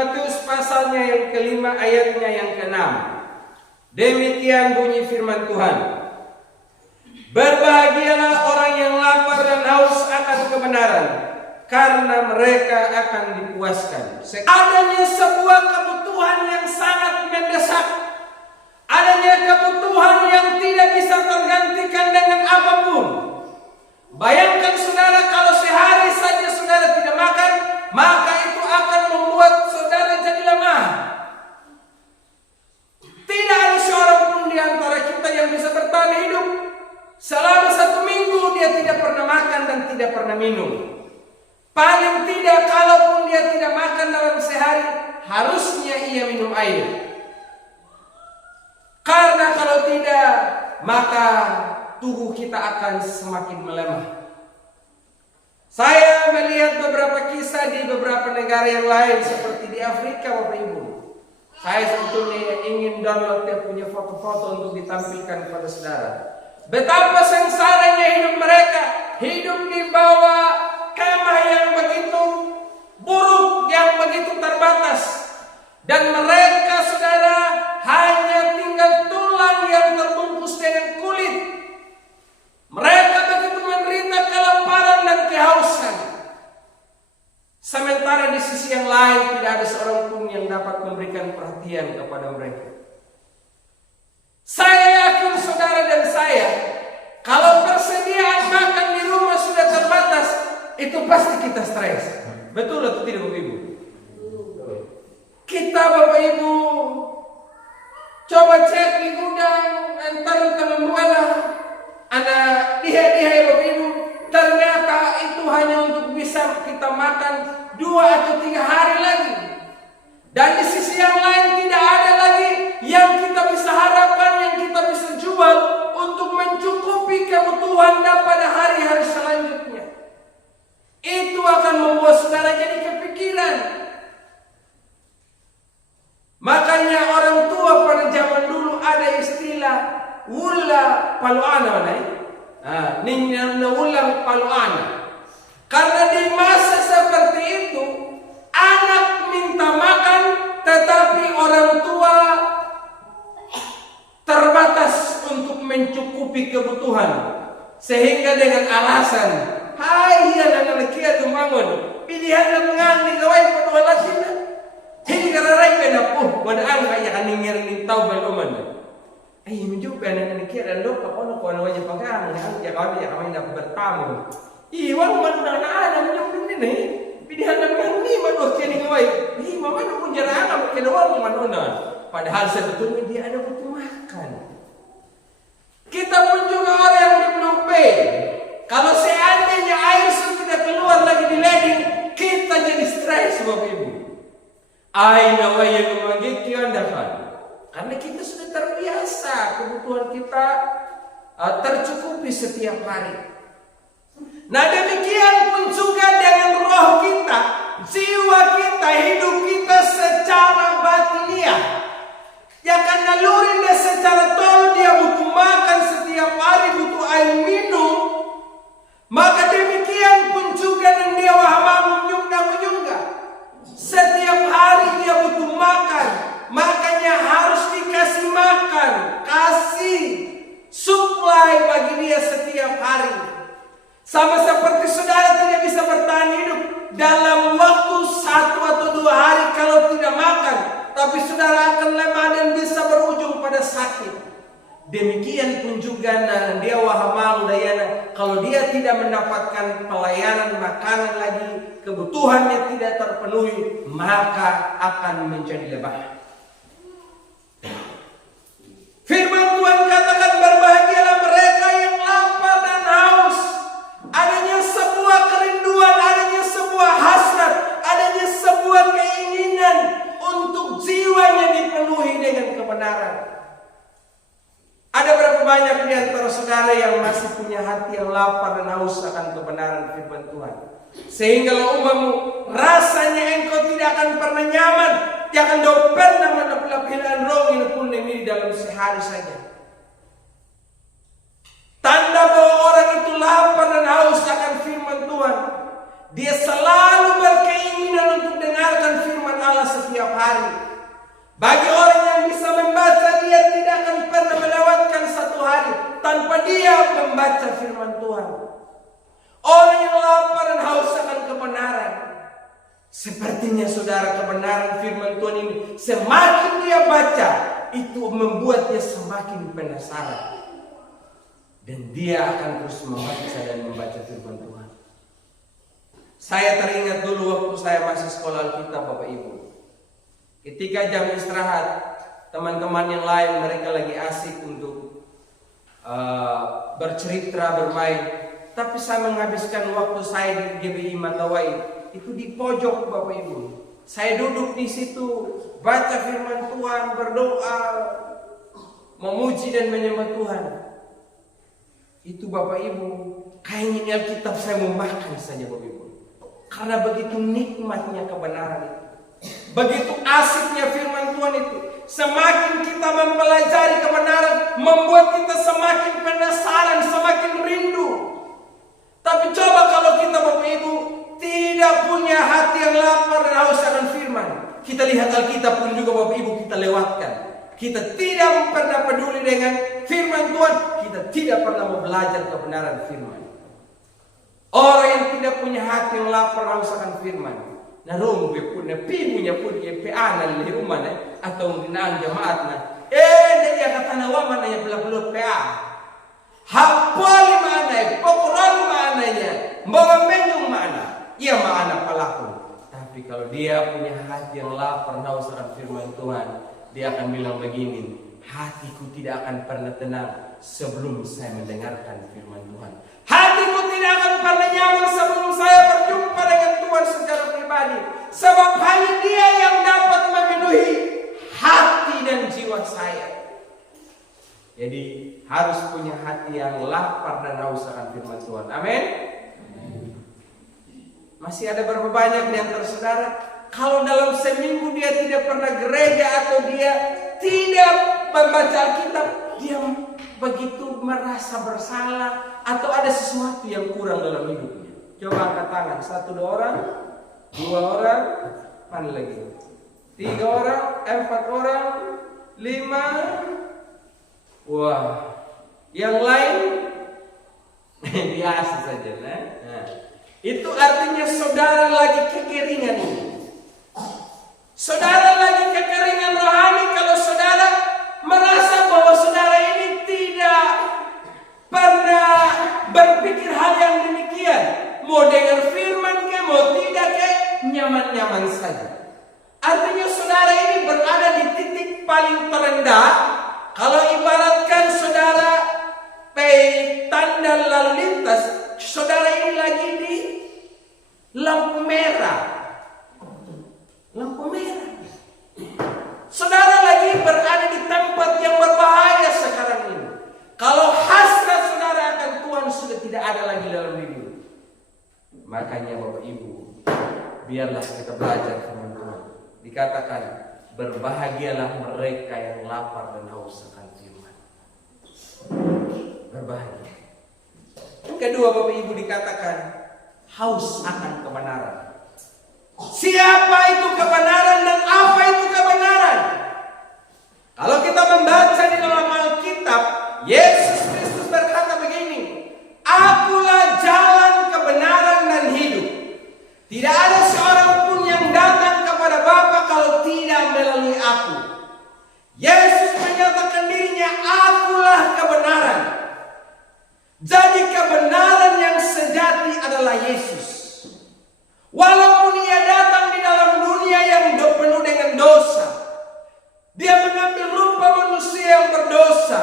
Matius pasalnya yang kelima ayatnya yang keenam. Demikian bunyi firman Tuhan. Berbahagialah orang yang lapar dan haus akan kebenaran, karena mereka akan dipuaskan. Adanya sebuah kebutuhan yang sangat mendesak. Adanya kebutuhan yang tidak bisa tergantikan dengan apapun. Bayangkan saudara, kalau sehari saja saudara tidak makan, maka itu akan membuat saudara jadi lemah. Tidak ada seorang pun di antara kita yang bisa bertahan hidup selama 1 minggu dia tidak pernah makan dan tidak pernah minum. Paling tidak, kalaupun dia tidak makan dalam sehari, harusnya ia minum air. Karena kalau tidak, maka tubuh kita akan semakin melemah. Saya melihat beberapa kisah di beberapa negara yang lain, seperti di Afrika, Bapak Ibu. Saya sebetulnya ingin download dia punya foto-foto untuk ditampilkan kepada saudara. Betapa sengsaranya hidup mereka, hidup di bawah kemah yang begitu buruk, yang begitu terbatas. Dan mereka, saudara, hanya tinggal tulang yang terbungkus dengan kulit. Mereka begitu menderita kelaparan dan kehausan. Sementara di sisi yang lain tidak ada seorang pun yang dapat memberikan perhatian kepada mereka. Saya yakin saudara dan saya, kalau persediaan makan di rumah sudah terbatas, itu pasti kita stres. Betul atau tidak, Bapak Ibu? Kita, Bapak Ibu, coba cek di gudang, entar teman buala, anak dihai-dihai, Bapak Ibu. Ternyata itu hanya untuk bisa kita makan 2 atau 3 hari lagi. Dan di sisi yang lain tidak ada lagi yang kita bisa harapkan, yang kita bisa jual untuk mencukupi kebutuhan pada hari-hari selanjutnya. Itu akan membuat saudara jadi kepikiran. Makanya orang tua pada zaman dulu ada istilah wula paluana, ninya ulang paluana. Karena di masa seperti itu, anak minta makan, tetapi orang tua terbatas untuk mencukupi kebutuhan. Sehingga dengan alasan, hai anak-anak kia tumangon, pilihan na mengang di gawai padualas sila. Hindi kararay ka na po, wadaang kaya kaning tao baluman. Ay, medyo pa anak-anak kia, ando pa ko na wajah pagang, ya kami na bertamu. Iwan man na anak medyo din eh. Pilihan na mengang ni manuh kia di gawai. Hi, mama na pun jarang ang kinawang manunan. Padahal sebetulnya dia ada butuh makan. Kita pun juga orang yang dipenuhi. Kalau seandainya air sudah keluar lagi di leding, kita jadi stres, Bapak Ibu. Ay naway yang memanggikian dapat. Karena kita sudah terbiasa, kebutuhan kita tercukupi setiap hari. Nah demikian pun juga dengan roh kita, jiwa kita, hidup kita secara batiniah. Ya kan naluri dia secara tol, dia butuh makan setiap hari, butuh air minum. Maka demikian pun juga dengan dia wahamamu nyungga. Setiap hari dia butuh makan. Makanya harus dikasih makan, kasih supply bagi dia setiap hari. Sama seperti saudara tidak bisa bertahan hidup dalam waktu 1 atau 2 hari kalau tidak makan. Tapi saudara akan lemah dan bisa berujung pada sakit. Demikian pun juga dia wahamal dayana, kalau dia tidak mendapatkan pelayanan makanan lagi, kebutuhannya tidak terpenuhi, maka akan menjadi lemah. Firman Tuhan katakan, berbahagialah mereka yang lapar dan haus. Adanya sebuah kerinduan, adanya sebuah hasrat, adanya sebuah keinginan untuk jiwanya dipenuhi dengan kebenaran. Ada berapa banyak di antara saudara yang masih punya hati yang lapar dan haus akan kebenaran firman Tuhan? Sehingga umpamamu rasanya engkau tidak akan pernah nyaman, tidak akan pernah mendapatkan roh ini pun ini dalam sehari saja. Tanda bahwa orang dia membaca firman Tuhan. Orang yang lapar dan haus akan kebenaran. Sepertinya saudara, kebenaran firman Tuhan ini semakin dia baca, itu membuat dia semakin penasaran. Dan dia akan terus membaca dan membaca firman Tuhan. Saya teringat dulu waktu saya masih sekolah Alkitab, Bapak Ibu. Ketika jam istirahat, teman-teman yang lain mereka lagi asik untuk bercerita, bermain. Tapi saya menghabiskan waktu saya di GBI Matawai itu di pojok, Bapak Ibu. Saya duduk di situ, baca firman Tuhan, berdoa, memuji dan menyembah Tuhan. Itu Bapak Ibu, kayaknya ini Alkitab saya mau makan saja, Bapak Ibu. Karena begitu nikmatnya kebenaran itu. Begitu asiknya firman Tuhan itu. Semakin kita mempelajari kebenaran, membuat kita semakin penasaran, semakin rindu. Tapi coba kalau kita, Bapak Ibu, tidak punya hati yang lapar dan haus akan firman. Kita lihat Alkitab pun juga, Bapak Ibu, kita lewatkan. Kita tidak pernah peduli dengan firman Tuhan. Kita tidak pernah mau belajar kebenaran firman. Orang yang tidak punya hati yang lapar dan haus akan firman, narung pun pimunya pun PA na rumah atau nang jemaat na dia kata nawaman na belak-belak PA. Hapoli mana, pokorol mananya, mengemenung mana, ia mana pelaku. Tapi kalau dia punya hati yang lapar haus akan firman Tuhan, dia akan bilang begini, hatiku tidak akan pernah tenang sebelum saya mendengarkan firman Tuhan. Hatiku tidak akan pernah nyaman sebelum saya berjumpa dengan Tuhan secara pribadi. Sebab hanya Dia yang dapat memenuhi hati dan jiwa saya. Jadi harus punya hati yang lapar dan haus akan firman Tuhan. Amin. Masih ada berapa banyak di antara saudara, kalau dalam seminggu dia tidak pernah gereja atau dia tidak membaca Alkitab, dia begitu merasa bersalah atau ada sesuatu yang kurang dalam hidupnya. Coba angkat tangan, 1, 2 orang, 2 orang, mana lagi? 3 orang, 4 orang, 5. Wah, yang lain biasa saja, nah. Itu artinya saudara lagi kekeringan ini. Saudara lagi kekeringan rohani kalau saudara merasa bahwa saudara ini tidak pernah berpikir hal yang demikian. Mau dengar firman ke, mau tidak ke, nyaman-nyaman saja. Artinya saudara ini berada di titik paling terendah. Kalau ibaratkan saudara tanda lalu lintas, saudara ini lagi di lampu merah. Lampu merah. Saudara lagi berada di tempat yang berbahaya sekarang ini. Kalau hasrat saudara akan Tuhan sudah tidak ada lagi dalam hidup. Makanya Bapak Ibu, biarlah kita belajar firman Tuhan. Dikatakan, berbahagialah mereka yang lapar dan haus akan firman. Berbahagia. Yang kedua Bapak Ibu dikatakan, haus akan kebenaran. Siapa itu kebenaran dan apa itu kebenaran? Kalau kita membaca di dalam Alkitab, Yesus Kristus berkata begini, Akulah jalan, kebenaran dan hidup. Tidak ada seorang pun yang datang kepada Bapa kalau tidak melalui aku. Yesus menyatakan dirinya, Akulah kebenaran. Jadi kebenaran yang sejati adalah Yesus. Walaupun ia datang di dalam dunia yang penuh dengan dosa, dia mengambil rupa manusia yang berdosa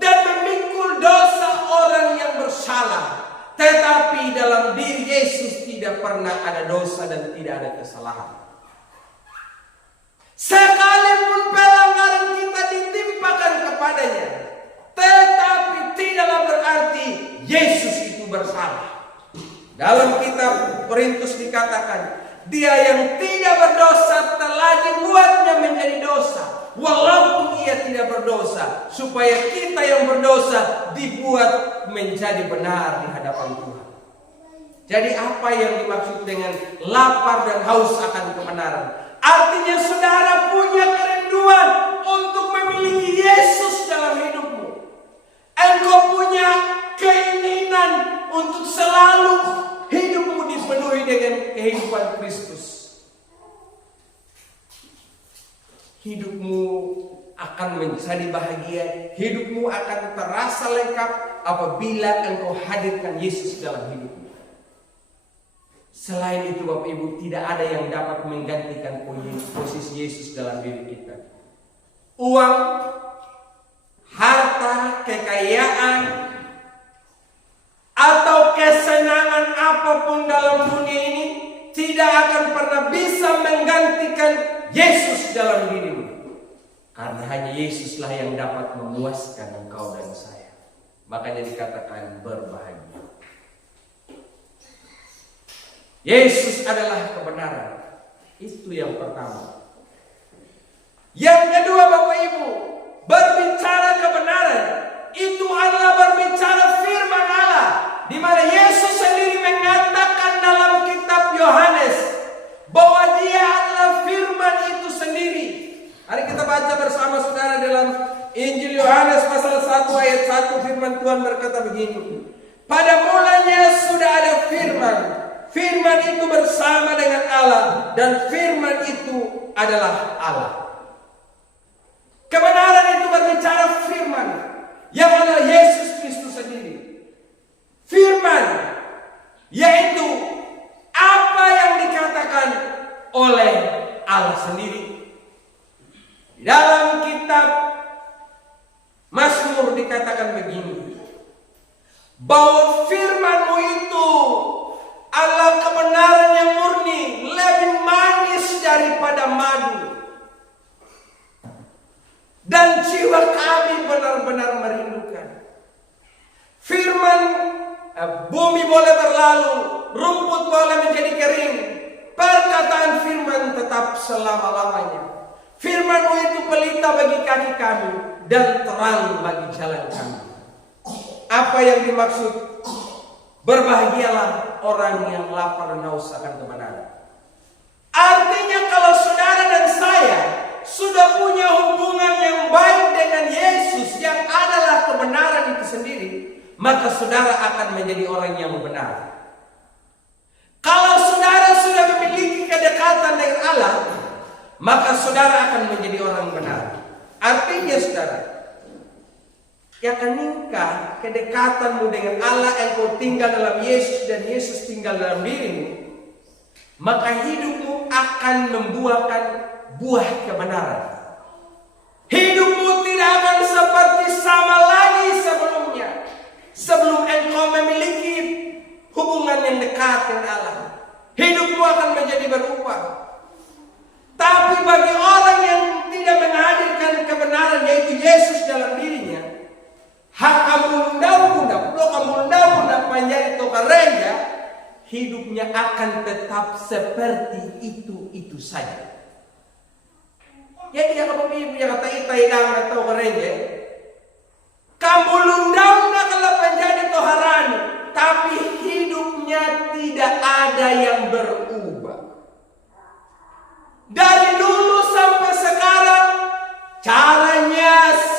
dan memikul dosa orang yang bersalah. Tetapi dalam diri Yesus tidak pernah ada dosa dan tidak ada kesalahan. Sekalipun pelanggaran kita ditimpakan kepadanya, tetapi tidaklah berarti Yesus itu bersalah. Dalam kitab Korintus dikatakan, dia yang tidak berdosa telah dibuatnya menjadi dosa, walaupun ia tidak berdosa, supaya kita yang berdosa dibuat menjadi benar di hadapan Tuhan. Jadi apa yang dimaksud dengan lapar dan haus akan kebenaran? Artinya saudara punya kerinduan untuk memiliki Yesus dalam hidupmu. Engkau punya keinginan untuk selalu hidupmu dipenuhi dengan kehidupan Kristus. Hidupmu akan menjadi bahagia. Hidupmu akan terasa lengkap apabila engkau hadirkan Yesus dalam hidupmu. Selain itu Bapak Ibu, tidak ada yang dapat menggantikan posisi Yesus dalam diri kita. Uang, harta, kekayaan, atau kesenangan apapun dalam dunia ini tidak akan pernah bisa menggantikan Yesus dalam dirimu. Karena hanya Yesuslah yang dapat memuaskan engkau dan saya. Makanya dikatakan berbahagia. Yesus adalah kebenaran. Itu yang pertama. Yang kedua Bapak Ibu, berbicara kebenaran itu adalah berbicara firman Allah, di mana Yesus sendiri mengatakan dalam kitab Yohanes bahwa Dia adalah firman itu sendiri. Mari kita baca bersama saudara dalam Injil Yohanes pasal 1 ayat 1. Firman Tuhan berkata begini. Pada mulanya sudah ada firman. Firman itu bersama dengan Allah, dan firman itu adalah Allah. Kebenaran itu berbicara firman, yang adalah Yesus Kristus sendiri. Firman, yaitu apa yang dikatakan oleh Allah sendiri. Di dalam kitab Mazmur dikatakan begini, bahwa firman-Mu itu adalah kebenaran yang murni, lebih manis daripada madu. Dan jiwa kami benar-benar merindukan. Firman, bumi boleh berlalu, rumput boleh menjadi kering, perkataan firman tetap selama-lamanya. Firman-Mu itu pelita bagi kaki kami dan terang bagi jalan kami. Apa yang dimaksud? Berbahagialah orang yang lapar dan haus akan kebenaran. Artinya kalau saudara dan saya sudah punya hubungan yang baik dengan Yesus yang adalah kebenaran itu sendiri, maka saudara akan menjadi orang yang benar. Kalau saudara sudah memiliki kedekatan dengan Allah, maka saudara akan menjadi orang benar. Artinya saudara, yakinkan kedekatanmu dengan Allah, engkau tinggal dalam Yesus dan Yesus tinggal dalam dirimu, maka hidupmu akan membuahkan buah kebenaran. Hidupmu tidak akan seperti sama lagi sebelumnya. Sebelum engkau memiliki hubungan yang dekat dengan Allah, hidupmu akan menjadi berubah. Tapi bagi orang yang tidak menghadirkan kebenaran, yaitu Yesus dalam dirinya, menjadi tokarenja, hidupnya akan tetap seperti itu saja. Jadi yang kami yang kata itailang atau tokarenja, kamu lundang kalau menjadi toharani, tapi hidupnya tidak ada yang berubah. Dari dulu sampai sekarang, caranya,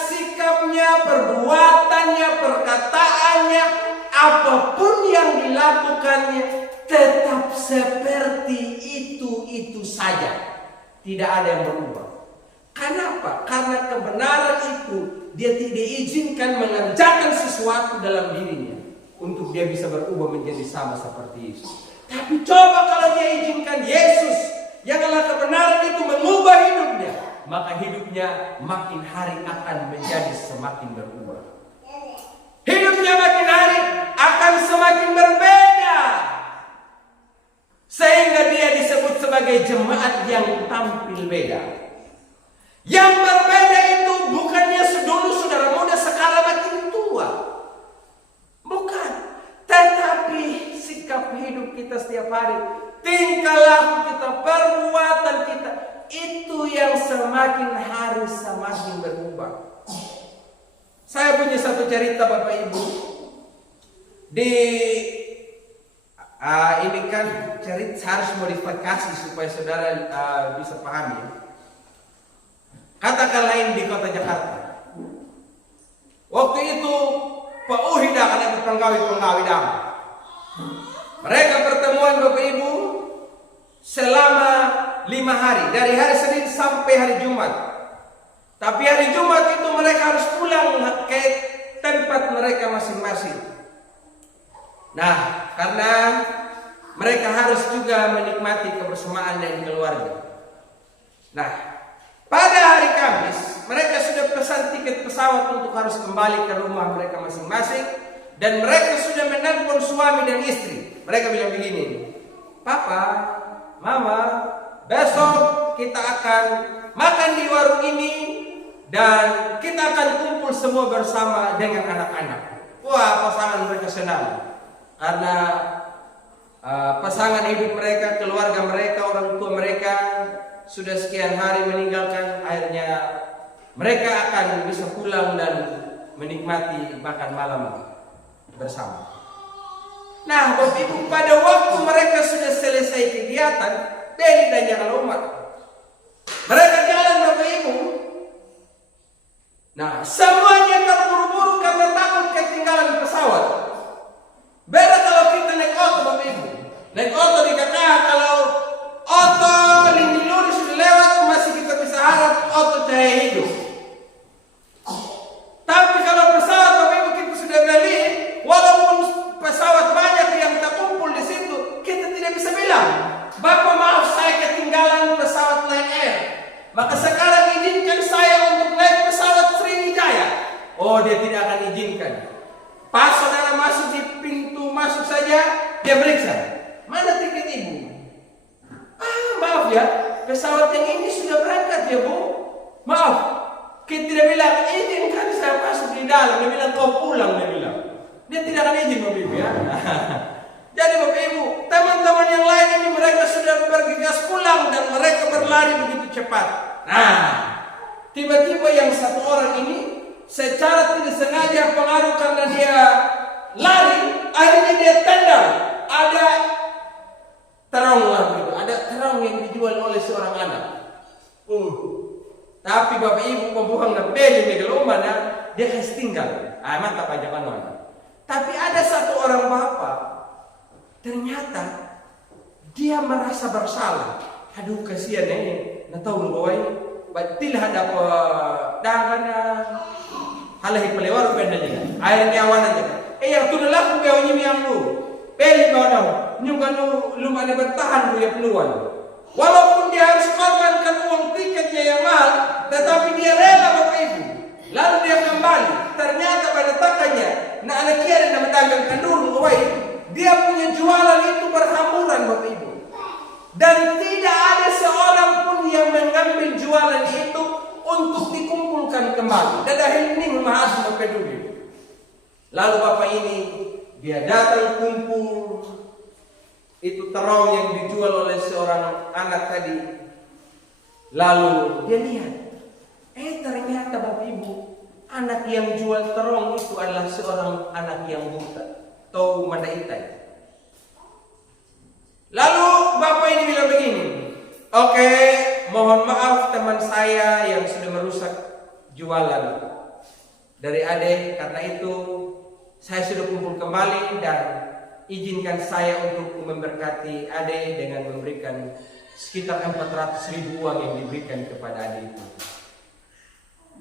sikapnya, perbuatannya, perkataannya, apapun yang dilakukannya tetap seperti itu saja. Tidak ada yang berubah. Kenapa? Karena kebenaran itu dia tidak izinkan mengerjakan sesuatu dalam dirinya untuk dia bisa berubah menjadi sama seperti Yesus. Tapi coba kalau dia izinkan Yesus yang adalah kebenaran itu mengubah hidupnya, maka hidupnya makin hari akan menjadi semakin berubah. Hidupnya makin hari akan semakin berbeda, sehingga dia disebut sebagai jemaat yang tampil beda. Yang berbeda itu bukannya dulu saudara muda sekarang makin tua, bukan, tetapi sikap hidup kita setiap hari, tingkah laku kita, perbuatan kita, itu yang semakin hari semakin berubah. Saya punya satu cerita Bapak Ibu. Ini kan cerita harus modifikasi supaya saudara bisa pahami. Katakanlah ini di kota Jakarta. Waktu itu pauhi dah karena penggawi dah. Mereka pertemuan Bapak Ibu selama 5 hari, dari hari Senin sampai hari Jumat. Tapi hari Jumat itu mereka harus pulang ke tempat mereka masing-masing. Nah, karena mereka harus juga menikmati kebersamaan dan keluarga. Nah, pada hari Kamis mereka sudah pesan tiket pesawat untuk harus kembali ke rumah mereka masing-masing. Dan mereka sudah menelpon suami dan istri. Mereka bilang begini, Papa, Mama, besok kita akan makan di warung ini dan kita akan kumpul semua bersama dengan anak-anak. Wah, pasangan mereka senang karena pasangan hidup mereka, keluarga mereka, orang tua mereka sudah sekian hari meninggalkan. Akhirnya mereka akan bisa pulang dan menikmati makan malam bersama. Nah, Bapak Ibu, pada waktu mereka sudah selesai kegiatan, Beli dan Jakal Umar, mereka jalan Bapak Ibu. Nah, semuanya terburu-buru karena takut ketinggalan pesawat. Beda kalau kita naik auto Bapak Ibu. Naik auto di KKH, kalau auto lini lurus sudah lewat masih kita bisa harap auto cahaya hidup. Tapi kalau pesawat Bapak Ibu kita sudah beli, walaupun pesawat banyak yang terkumpul di situ, kita tidak bisa bilang, Bapak maaf saya ketinggalan pesawat Lion Air, maka sekarang izinkan saya untuk naik pesawat Sriwijaya. Oh, dia tidak akan izinkan. Pas saudara masuk di pintu masuk saja, dia periksa, mana tiket ibu? Maaf ya, pesawat yang ini sudah berangkat ya Bu. Maaf, kita tidak bilang izinkan saya masuk di dalam. Dia bilang kau pulang, dia bilang. Dia tidak akan izin Bapak Ibu ya. Jadi Bapak Ibu, teman-teman yang lain ini mereka sudah bergegas pulang dan mereka berlari begitu cepat. Nah, tiba-tiba yang satu orang ini secara tidak sengaja pengaruh karena dia lari, akhirnya dia tendang. Ada terong lah begitu, ada terong yang dijual oleh seorang anak. Tapi Bapak Ibu pembuang dan beli megalomania, dia kasih tinggal. Mantap aja kan. Tapi ada satu orang bapak, ternyata dia merasa bersalah. Aduh kasihan ini, nak tahu bahwa batil ada apa dangan halahi pelewar pendanya. Akhirnya awan aja. Yang tu adalah kubeawnya yang lu. Beli bawa nyungkan lu ada bertahan lu ya peluan. Walaupun dia harus korbankan uang tiketnya yang mahal, tetapi dia rela Bapak Ibu. Lalu dia kembali. Ternyata pada tangannya, nah anak kira yang mendagang kandung, dia punya jualan itu berhamburan Bapak Ibu. Dan tidak ada seorang pun yang mengambil jualan itu untuk dikumpulkan kembali. Dadahil ini memahas peduli. Lalu Bapak ini, dia datang kumpul itu terong yang dijual oleh seorang anak tadi. Lalu dia lihat, ternyata Bapak Ibu, anak yang jual terong itu adalah seorang anak yang buta atau mandaitai. Lalu Bapak ini bilang begini, oke, mohon maaf teman saya yang sudah merusak jualan dari Ade, karena itu saya sudah kumpul kembali dan izinkan saya untuk memberkati Ade dengan memberikan sekitar 400.000 uang yang diberikan kepada Ade itu.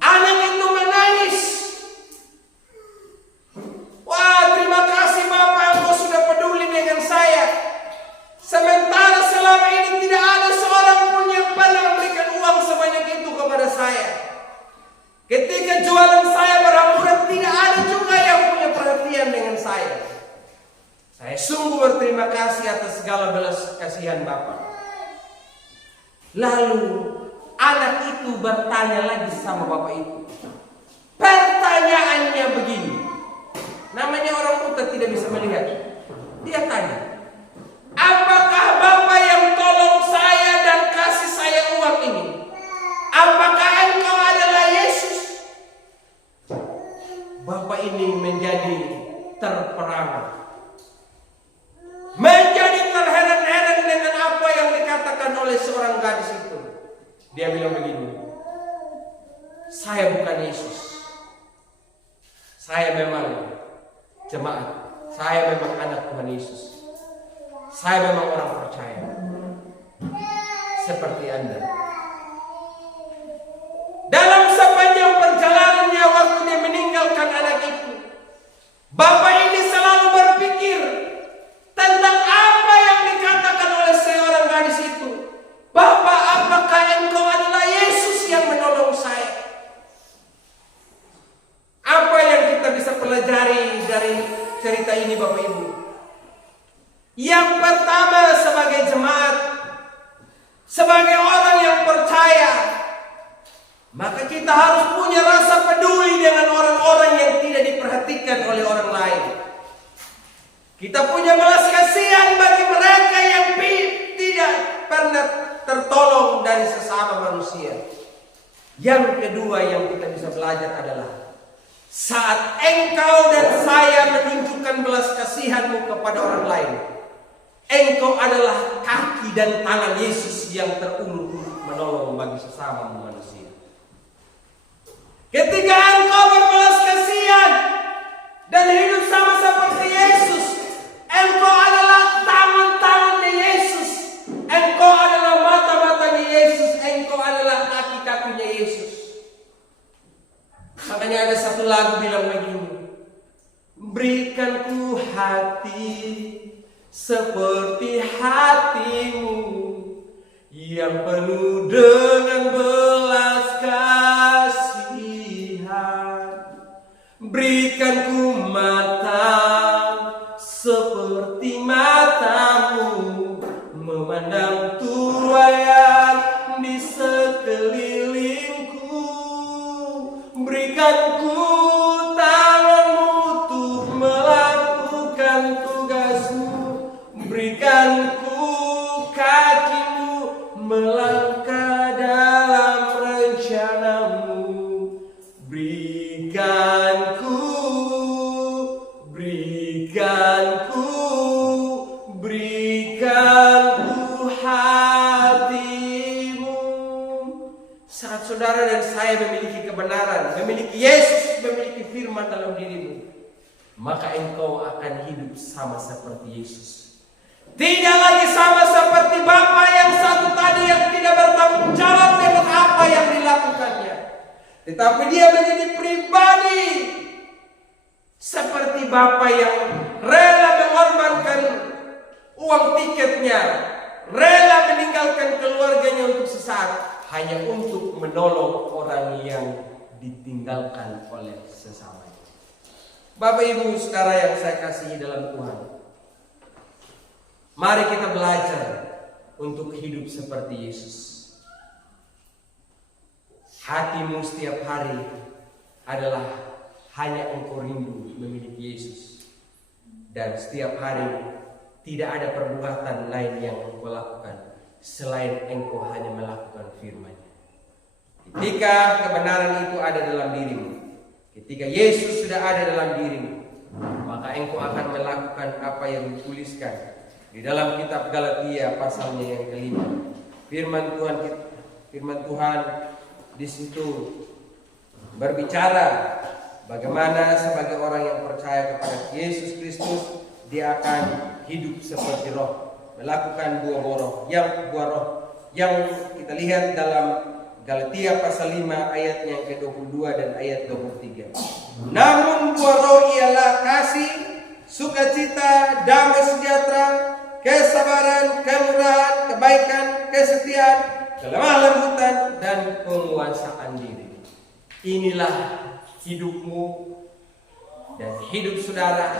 Anak itu menangis. Wah, terima kasih Bapak, engkau sudah peduli dengan saya. Sementara selama ini tidak ada seorang pun yang pernah memberikan uang sebanyak itu kepada saya. Ketika jualan saya berhamburan, tidak ada juga yang punya perhatian dengan saya. Saya sungguh berterima kasih atas segala belas kasihan Bapak. Lalu anak itu bertanya lagi sama bapak itu. Pertanyaannya begini. Namanya orang buta tidak bisa melihat. Dia tanya, apakah Bapak yang tolong saya dan kasih saya uang ini? Apakah engkau adalah Yesus? Bapak ini menjadi terperangah. Menjadi terheran-heran dengan apa yang dikatakan oleh seorang gadis itu. Dia bilang begini, saya bukan Yesus. Saya memang jemaat, saya memang anak Tuhan Yesus. Saya memang orang percaya. Seperti Anda. Dalam sepanjang perjalanannya waktu dia meninggalkan anak itu, bapak ini selalu berpikir tentang apa yang dikatakan oleh seorang gadis itu. Bapak, apakah engkau adalah Yesus yang menolong saya? Apa yang kita bisa pelajari dari cerita ini, Bapak Ibu? Yang pertama, sebagai jemaat, sebagai orang yang percaya, maka kita harus punya rasa peduli dengan orang-orang yang tidak diperhatikan oleh orang lain. Kita punya belas kasihan bagi mereka yang tidak pernah tertolong dari sesama manusia. Yang kedua yang kita bisa belajar adalah saat engkau dan saya menunjukkan belas kasihanmu kepada orang lain, engkau adalah kaki dan tangan Yesus yang terulur untuk menolong bagi sesama manusia. Ketika engkau berbelas kasihan dan hidup sama seperti Yesus, engkau adalah tangan-tangannya Yesus, engkau adalah mata-matanya Yesus, engkau adalah kaki-kakinya Yesus. Makanya ada satu lagu bilang begini, berikan ku hati seperti hatimu yang penuh dengan belas kasihan. Berikan ku mata seperti matamu memandang tuayan di sekelilingku. Berikan ku tanganmu untuk melakukan tugasmu. Berikan ku kakimu melangkah dalam rencanamu. Berikan ku hatimu. Saat saudara dan saya memiliki kebenaran, memiliki Yesus, memiliki firman dalam dirimu, maka engkau akan hidup sama seperti Yesus. Tidak lagi sama seperti Bapa yang satu tadi yang tidak bertanggung jawab dengan apa yang dilakukannya, tetapi dia menjadi pribadi seperti Bapa yang rela mengorbankan uang tiketnya, rela meninggalkan keluarganya untuk sesaat, hanya untuk menolong orang yang ditinggalkan oleh sesamanya. Bapak Ibu saudara yang saya kasihi dalam Tuhan, mari kita belajar untuk hidup seperti Yesus. Hatimu setiap hari adalah hanya engkau rindu memiliki Yesus, dan setiap hari tidak ada perbuatan lain yang engkau lakukan selain engkau hanya melakukan firman-Nya. Ketika kebenaran itu ada dalam dirimu, ketika Yesus sudah ada dalam dirimu, maka engkau akan melakukan apa yang dituliskan di dalam kitab Galatia pasalnya yang kelima. Firman Tuhan di situ berbicara bagaimana sebagai orang yang percaya kepada Yesus Kristus, dia akan hidup seperti roh, melakukan buah roh yang kita lihat dalam Galatia pasal 5 ayat yang ke-22 dan ayat 23. Namun buah roh ialah kasih, sukacita, damai sejahtera, kesabaran, kemurahan, kebaikan, kesetiaan, kelemah lembutan, dan penguasaan diri. Inilah hidupmu dan hidup saudara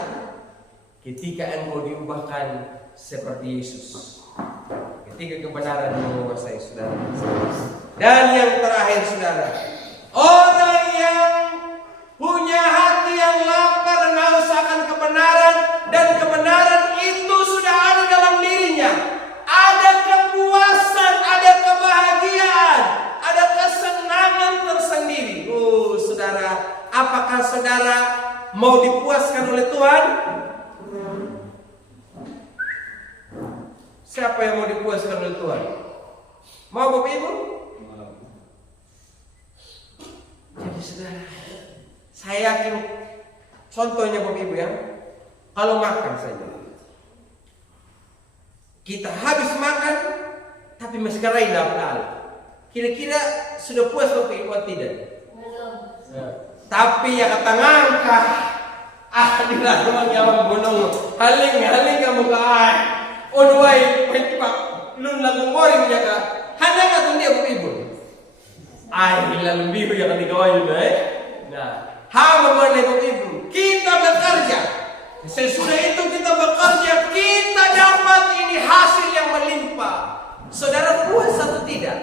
ketika engkau diubahkan seperti Yesus, ketika kebenaran menguasai saudara. Dan yang terakhir saudara, orang yang punya hati yang lapar dan haus akan kebenaran, dan kebenaran itu sudah ada dalam dirinya, ada kepuasan, ada kebahagiaan, ada kesenangan tersendiri. Saudara, apakah saudara mau dipuaskan oleh Tuhan? Siapa yang mau dipuaskan oleh Tuhan? Mau Bapak Ibu? Jadi saudara, saya yakin contohnya Bapak Ibu ya, Kalau makan saja, kita habis makan, tapi masih karain dalam. Kira-kira sudah puas Bapak Ibu atau tidak? Belum. Tapi ya kata ngangkah, di rumah yang gunung, haling kamu kah? Onway, pak, lun lagu moring jaga, hanya kata dia Bapak Ibu. Lalu biru yang dikawal juga, Nah, hamba mana Bapak Ibu? Kita bekerja. Sesudah itu kita bekerja, kita dapat ini hasil yang melimpah. Saudara puas atau tidak?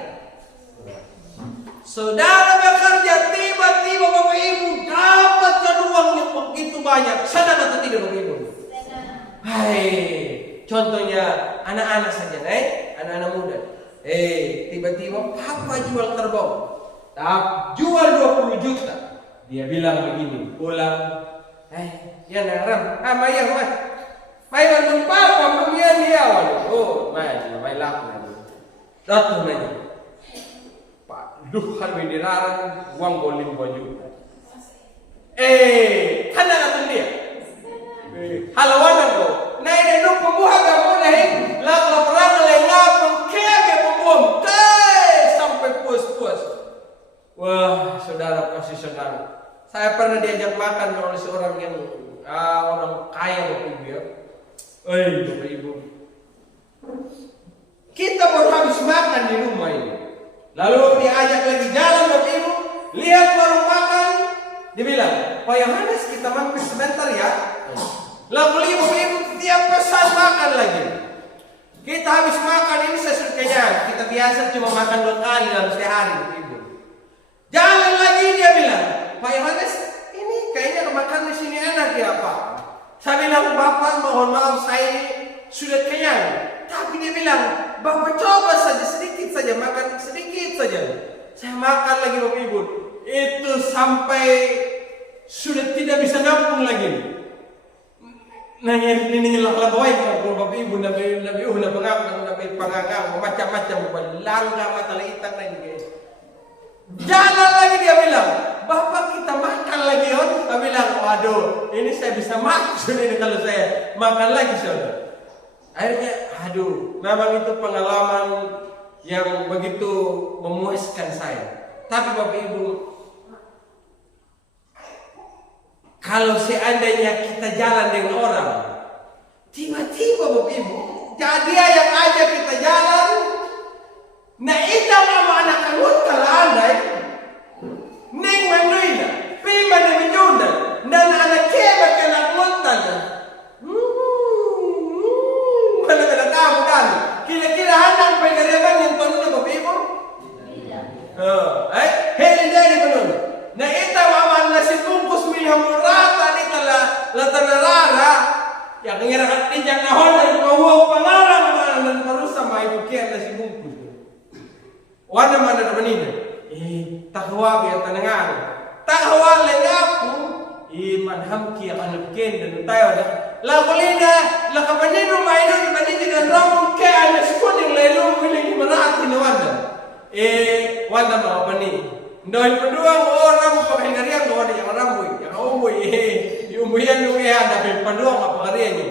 Saudara bekerja, tiba-tiba Bapak Ibu dapatkan uang yang begitu banyak. Senang atau tidak Bapak Ibu? Hai, contohnya anak-anak saja, anak-anak muda. Tiba-tiba papa jual kerbau, jual 20 juta. Dia bilang begini, pulang, ya naram, maya mah, maya bantu papa, mamian dia awal. Oh, maya laku. Datang nanya. Duh, kalau ini larang, uang boleh baju. Hana atau dia? Halawan aku. Nah ini nu pembuah kamu nih, laporan lengap, kaya pembuah, sampai puas. Wah, saudara pasti senang. Saya pernah diajak makan oleh seorang yang orang kaya Bapak Ibu ya. Bapak Ibu. Kita baru habis makan di rumah ini. Lalu diajak lagi jalan Bapak Ibu, lihat baru makan, dia bilang, Pak Yohanes kita mampir sebentar ya. Lalu Bapak Ibu tiap pesan makan lagi. Kita habis makan ini sesudah kenyang. Kita biasa cuma makan 2 kali dalam sehari Bapak Ibu. Jalan lagi dia bilang, Pak Yohanes ini kayaknya makan di sini enak ya Pak. Saya bilang Bapak mohon maaf saya ini sudah kenyang. Tapi dia bilang, Bapak coba saja sedikit saja, makan sedikit saja. Saya makan lagi Bapak Ibu. Itu sampai sudah tidak bisa nampung lagi. Nanya ini lah baik kalau Bapak Ibu nabi pengangang macam-macam langga mata leitang lagi. Jalan lagi dia bilang, Bapak kita makan lagi on. Dia bilang, waduh, ini saya bisa makan ini kalau saya makan lagi saudara. Akhirnya, memang itu pengalaman yang begitu memuaskan saya. Tapi Bapak Ibu, kalau seandainya kita jalan dengan orang, tiba-tiba Bapak Ibu, dia yang ajak kita jalan, nah itu sama anak kanut kalau andai, neng manuina, pima na menjunda, dan anak keba kena nguntan. Mana kamu kan? Kira-kira anak pengereman yang penuh Bapak Ibu? Tidak. Hei dari penuh. Nah itu mama nasi bungkus milih rata di latanarara yang ngira tinjang nahon dan kau pengarang dan terus sama ibu kia nasi bungkus. Mana menina? Takwa biar tenangan. Takwa lengapu. Manham kia anak ken dan tayo dah. Lakulina, lakapanin rumah ini dibanding dengan ramon ke anak sekolah yang lalu milih merati na wanda. Wanda mau apa nih? Doi berdua orang penghindarian kau ada yang rambuy, yang umbuy, umbuyan ada pendua apa hariannya.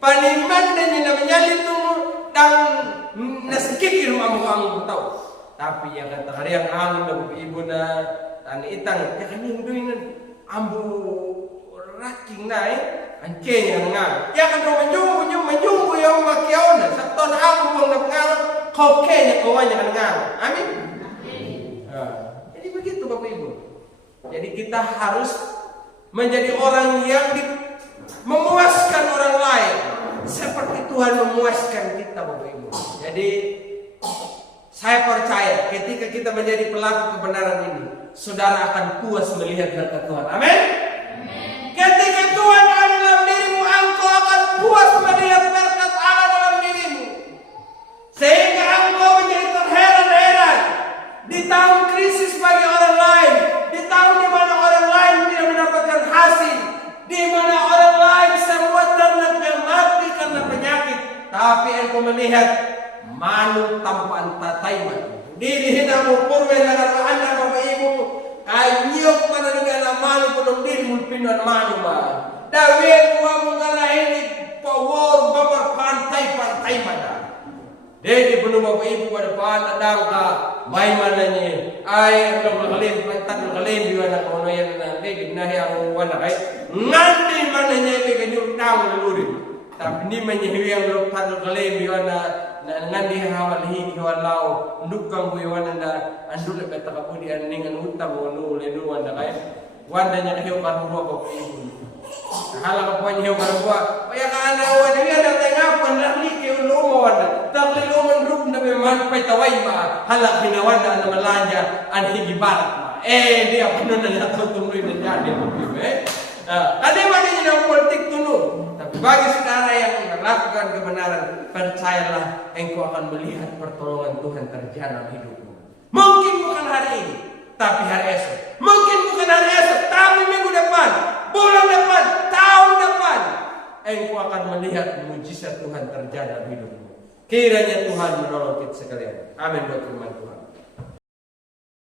Paniman dan yang menyalin tu dan nasikik rumah kamu tahu. Tapi yang kata harian angin dan ibu na dan itang, ya kan yang duinan ambu raking naik. Angkenya ngang, ya kan menjumbu yang makiaona. Sabton aku buang na pengalang, kau kenya kawannya ngang. Amin. Jadi begitu Bapak Ibu. Jadi kita harus menjadi orang yang memuaskan orang lain, seperti Tuhan memuaskan kita Bapak Ibu. Jadi saya percaya ketika kita menjadi pelaku kebenaran ini, saudara akan puas melihat berkat Tuhan. Amin. Ketika Tuhan ada dalam dirimu, engkau akan puas melihat berkat Allah dalam dirimu. Sehingga engkau menjadi terheran-heran di tahun krisis bagi orang lain, di tahun di mana orang lain tidak mendapatkan hasil, di mana orang lain semua ternaknya mati karena penyakit, tapi engkau melihat manu tanpa tataiman. Diri hinamu purwe negara anda Bapak Ibu. Ayok mana dengan manu penuh diri mulpinan manu ba. Dawil kuwa mong kalahin Dedi penuh bapak ibu pada pahan adang ka may mananya ay ang kalim tatlong kalim di wana kono yan na dedi nahi ang wana kay ngandi mananya may kanyang tao lalurin tapi ni manyahiwi ang tatlong kalim di wana na ngandi hawal hini hawal lao ndukang bu wana na andula beta kapudi aning an utang wono lenuan na kay wanda nya kayo karuwa bapak ibu hala ka punya hiyo karuwa kaya ka anawan niya na tengapan lakli kayo lumon takli lumon rub na memang pay taway ma hala kinawan na malanya an higibarat ma dia puno na nato tumuloy na jadi kadi man niya ng politik tuno tapi bagi saudara yang melakukan kebenaran percayalah engkau akan melihat pertolongan Tuhan terjadi dalam hidupmu mungkin bukan hari ini tapi hari esok mungkin bukan hari esok tapi minggu depan bulan depan, tahun depan, engkau akan melihat mujizat Tuhan terjadi dalam hidupmu. Kiranya Tuhan menolong kita sekalian. Amin buat firman Tuhan.